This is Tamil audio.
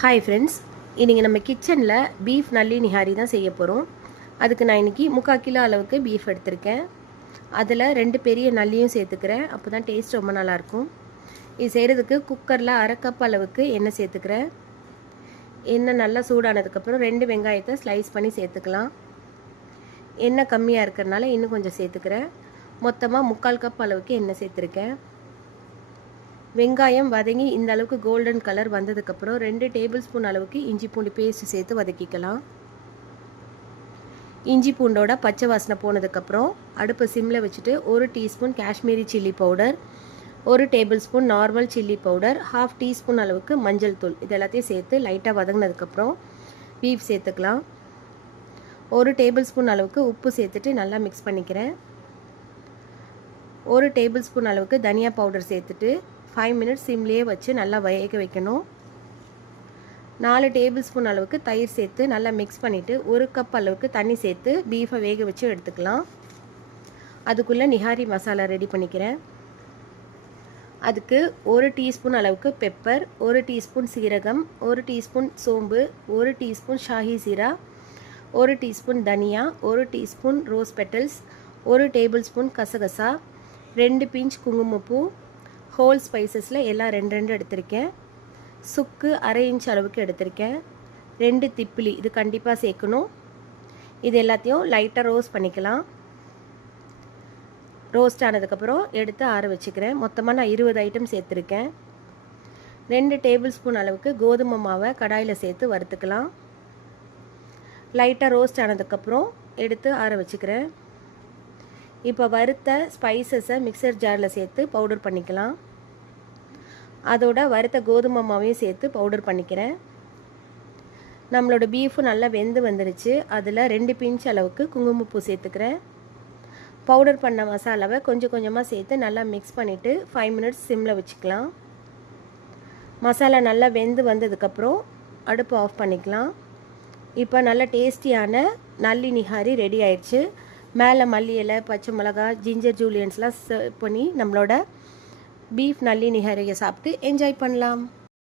ஹாய் ஃப்ரெண்ட்ஸ், இன்றைக்கி நம்ம கிச்சனில் பீஃப் நல்லி நிஹாரி தான் செய்ய போகிறோம். அதுக்கு நான் இன்றைக்கி 3/4 கிலோ அளவுக்கு பீஃப் எடுத்திருக்கேன். அதில் 2 பெரிய நல்லியும் சேர்த்துக்கிறேன். அப்போ தான் டேஸ்ட் ரொம்ப நல்லாயிருக்கும். இது செய்கிறதுக்கு குக்கரில் 1/2 கப் அளவுக்கு எண்ணெய் சேர்த்துக்கிறேன். எண்ணெய் நல்லா சூடானதுக்கப்புறம் 2 வெங்காயத்தை ஸ்லைஸ் பண்ணி சேர்த்துக்கலாம். எண்ணெய் கம்மியாக இருக்கிறதுனால இன்னும் கொஞ்சம் சேர்த்துக்கிறேன். மொத்தமாக 3/4 கப் அளவுக்கு எண்ணெய் சேர்த்துருக்கேன். வெங்காயம் வதங்கி இந்த அளவுக்கு கோல்டன் கலர் வந்ததுக்கப்புறம் 2 டேபிள் ஸ்பூன் அளவுக்கு இஞ்சி பூண்டு பேஸ்ட் சேர்த்து வதக்கிக்கலாம். இஞ்சி பூண்டோட பச்சை வாசனை போனதுக்கப்புறம் அடுப்பை சிம்மில் வச்சுட்டு 1 teaspoon Kashmiri chilli powder, 1 table spoon normal chilli powder, 1/2 teaspoon அளவுக்கு மஞ்சள் தூள் இது எல்லாத்தையும் சேர்த்து லைட்டாக வதங்கினதுக்கப்புறம் பீஃப் சேர்த்துக்கலாம். 1 டேபிள் ஸ்பூன் அளவுக்கு உப்பு சேர்த்துட்டு நல்லா மிக்ஸ் பண்ணிக்கிறேன். 1 டேபிள் ஸ்பூன் அளவுக்கு தனியா பவுடர் சேர்த்துட்டு 5 மினிட்ஸ் சிம்லேயே வச்சு நல்லா வேக வைக்கணும். 4 டேபிள் ஸ்பூன் அளவுக்கு தயிர் சேர்த்து நல்லா மிக்ஸ் பண்ணிவிட்டு 1 கப் அளவுக்கு தண்ணி சேர்த்து பீஃபை வேக வச்சு எடுத்துக்கலாம். அதுக்குள்ளே நிஹாரி மசாலா ரெடி பண்ணிக்கிறேன். அதுக்கு 1 டீஸ்பூன் அளவுக்கு பெப்பர், 1 டீஸ்பூன் சீரகம், 1 டீஸ்பூன் சோம்பு, 1 டீஸ்பூன் ஷாஹி ஜீரா, 1 டீஸ்பூன் தனியா, 1 teaspoon rose petals, 1 table spoon கசகசா, 2 பிஞ்ச் குங்குமப்பூ, ஹோல் ஸ்பைசஸில் எல்லாம் 2 எடுத்திருக்கேன். சுக்கு 1/2 இன்ச் அளவுக்கு எடுத்திருக்கேன். 2 திப்பிலி இது கண்டிப்பாக சேர்க்கணும். இது எல்லாத்தையும் லைட்டாக ரோஸ்ட் பண்ணிக்கலாம். ரோஸ்ட் ஆனதுக்கப்புறம் எடுத்து ஆற வச்சுக்கிறேன். மொத்தமாக நான் 20 ஐட்டம் சேர்த்துருக்கேன். 2 டேபிள் ஸ்பூன் அளவுக்கு கோதுமை மாவை கடாயில் சேர்த்து வறுத்துக்கலாம். லைட்டாக ரோஸ்ட் ஆனதுக்கப்புறம் எடுத்து ஆற வச்சுக்கிறேன். இப்போ வறுத்த ஸ்பைசஸை மிக்சர் ஜாரில் சேர்த்து பவுடர் பண்ணிக்கலாம். அதோட வறுத்த கோதுமை மாவையும் சேர்த்து பவுடர் பண்ணிக்கிறேன். நம்மளோட பீஃபு நல்லா வெந்து வந்துருச்சு. அதில் 2 பிஞ்ச் அளவுக்கு குங்குமப்பூ சேர்த்துக்கிறேன். பவுடர் பண்ண மசாலாவை கொஞ்சம் கொஞ்சமாக சேர்த்து நல்லா மிக்ஸ் பண்ணிவிட்டு 5 மினிட்ஸ் சிம்மில் வச்சுக்கலாம். மசாலா நல்லா வெந்து வந்ததுக்கப்புறம் அடுப்பு ஆஃப் பண்ணிக்கலாம். இப்போ நல்ல டேஸ்டியான நல்லி நிஹாரி ரெடி ஆயிடுச்சு. மேலே மல்லி இலை, பச்சை மிளகா, ஜிஞ்சர் ஜூலியன்ஸ்லாம் சர்வ் பண்ணி நம்மளோட பீஃப் நல்லி நிஹாரியை சாப்பிட்டு என்ஜாய் பண்ணலாம்.